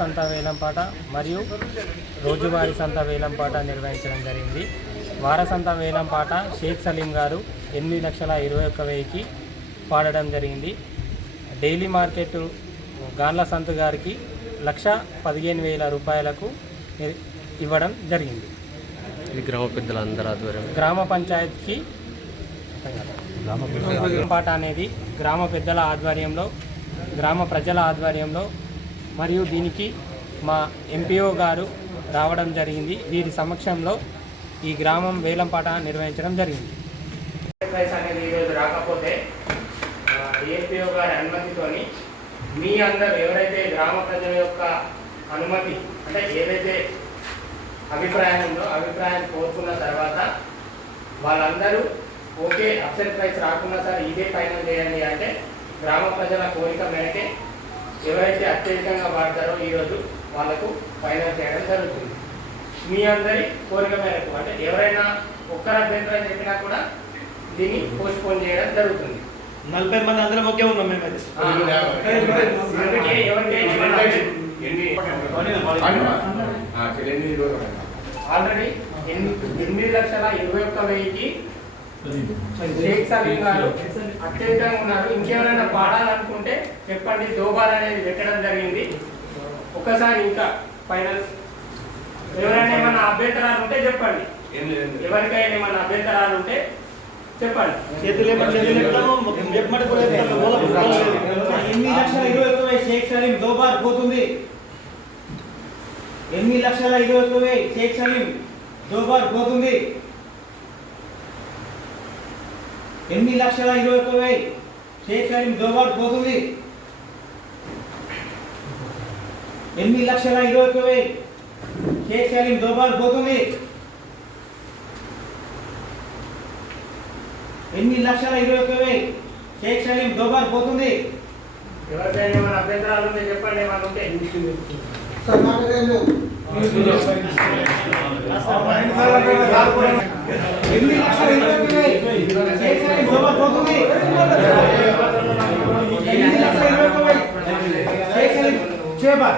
సంత వేలంపాట మరియు రోజువారీ సంత వేలంపాట నిర్వహించడం జరిగింది. వార సంత వేలంపాట షేక్ సలీం గారు 8,21,000కి పాడడం జరిగింది. డైలీ మార్కెట్ గాన్ల సంతు గారికి 1,15,000 రూపాయలకు ఇవ్వడం జరిగింది. ఇది గ్రామ పెద్దల అందరి ఆధ్వర్యం. గ్రామ పంచాయతీకి పాట అనేది గ్రామ పెద్దల ఆధ్వర్యంలో, గ్రామ ప్రజల ఆధ్వర్యంలో మరియు దీనికి మా ఎంపీఓ గారు రావడం జరిగింది. వీరి సమక్షంలో ఈ గ్రామం వేలంపాట నిర్వహించడం జరిగింది. ప్రైస్ అనేది ఈరోజు రాకపోతే డిఎస్పీఓ గారి అనుమతితోని మీ అందరూ ఎవరైతే గ్రామ ప్రజల యొక్క అనుమతి అంటే ఏదైతే అభిప్రాయం ఉందో అభిప్రాయం కోరుకున్న తర్వాత వాళ్ళందరూ ఓకే అప్సెట్ ప్రైస్ రాకున్నా సరే ఇదే ఫైనల్ చేయండి అంటే గ్రామ ప్రజల కోరిక మేరకే ఎవరైతే అత్యధికంగా వాడతారో ఈరోజు వాళ్ళకు ఫైనల్ చేయడం జరుగుతుంది. మీ అందరి కోరిక మేరకు అంటే ఎవరైనా ఒక్కరు అభ్యంతరం చెప్పినా కూడా దీన్ని పోస్ట్పోన్ చేయడం జరుగుతుంది. 40 మంది అందరం ఒకే ఉన్నాం మేమైతే. ఆల్రెడీ 8,21,000కి షేక్ సలీం గారు అత్యధికంగా ఉన్నారు. ఇంకెవరైనా పాడాలనుకుంటే చెప్పండి. దోబార్ అనేది పెట్టడం జరిగింది. ఒకసారి ఇంకా ఫైనల్ ఎవరైనా ఏమైనా అభ్యంతరాలు ఉంటే చెప్పండి. ఎవరికైనా ఏమైనా అభ్యంతరాలు ఉంటే చెప్పండి. 8,21,000 షేక్ సలీం దోబార్ పోతుంది. 8,21,000 షేక్ సలీం దోబార్ పోతుంది. 8,21,000 షేక్ సలీం దోబార్ పోతుంది. 8,21,000 షేక్ సలీం దోబార్ పోతుంది. 8,21,000 షేక్ సలీం దోబార్ పోతుంది. ఎవరికైనా ఏమైనా అభ్యంతరాలు ఉంటే చెప్పండి. ఏమైనా ఉంటే 8,21,000 షేక్ సలీం దోబార్ పోతుంది. 8,21,000 షేక్ సలీం చేబా